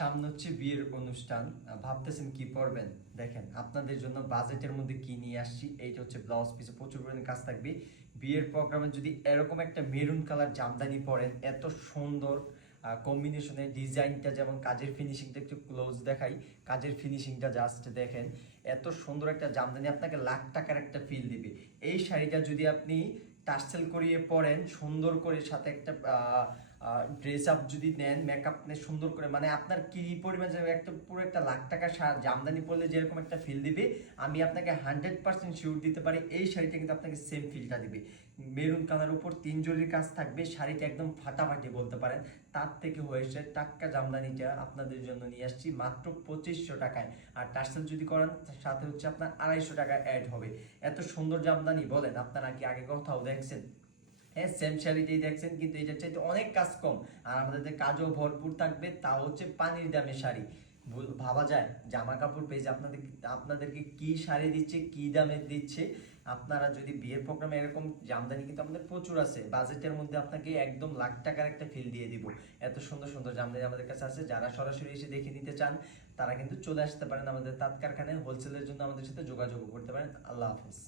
সামনে হচ্ছে বিয়ের অনুষ্ঠান। ভাবতেছেন কি পরবেন? দেখেন আপনাদের জন্য বাজেটের মধ্যে কি নিয়ে আসছি। এইটা হচ্ছে ব্লাউজ পিসে প্রচুর পরিমাণে কাজ থাকবে। বিয়ের প্রোগ্রামে যদি এরকম একটা মেরুন কালার জামদানি পরেন, এত সুন্দর কম্বিনেশনের ডিজাইনটা, যেমন কাজের ফিনিশিংটা একটু ক্লোজ দেখাই। কাজের ফিনিশিংটা জাস্ট দেখেন, এত সুন্দর একটা জামদানি আপনাকে লাখ টাকার একটা ফিল দিবে। এই শাড়িটা যদি আপনি টার্সেল করিয়ে পরেন সুন্দর করে, সাথে একটা ড্রেস আপ যদি নেন, মেকআপ নিয়ে সুন্দর করে, মানে আপনার কি পরিমাণ যাবে, একটা পুরো একটা লাখ টাকা জামদানি পরলে যেরকম একটা ফিল দিবে, আমি আপনাকে 100% শিওর দিতে পারি এই শাড়িটা কিন্তু আপনাকে সেম ফিলটা দিবে। মেরুন কালার উপর 3 জরির কাজ থাকবে, শাড়িটা একদম ফাটাফাটি বলতে পারেন। তার থেকে হয়েছে টাটকা জামদানিটা আপনাদের জন্য নিয়ে আসছি মাত্র 2500 টাকায়। আর টার্সেল যদি করেন সাথে হচ্ছে আপনার 250 টাকা অ্যাড হবে। এত সুন্দর জামদানি বলেন আপনারা কি আগে কোথাও দেখছেন? হ্যাঁ, সেম শাড়িটাই দেখছেন, কিন্তু এটার চাইতে অনেক কাজ কম। আর আমাদের কাজও ভরপুর থাকবে, তাও হচ্ছে পানির দামে শাড়ি। ভাবা যায় জামা কাপড় পেয়েছে আপনাদেরকে কি শাড়ি দিচ্ছে, কি দামে দিচ্ছে। আপনারা যদি বিয়ের প্রোগ্রামে এরকম জামদানি কিন্তু আমাদের প্রচুর আছে, বাজেটের মধ্যে আপনাকে একদম লাখ টাকার একটা ফিল দিয়ে দিব। এত সুন্দর সুন্দর জামদানি আমাদের কাছে আছে। যারা সরাসরি এসে দেখে নিতে চান তারা কিন্তু চলে আসতে পারেন আমাদের তাঁত কারখানায়। হোলসেলের জন্য আমাদের সাথে যোগাযোগ করতে পারেন। আল্লাহ হাফিজ।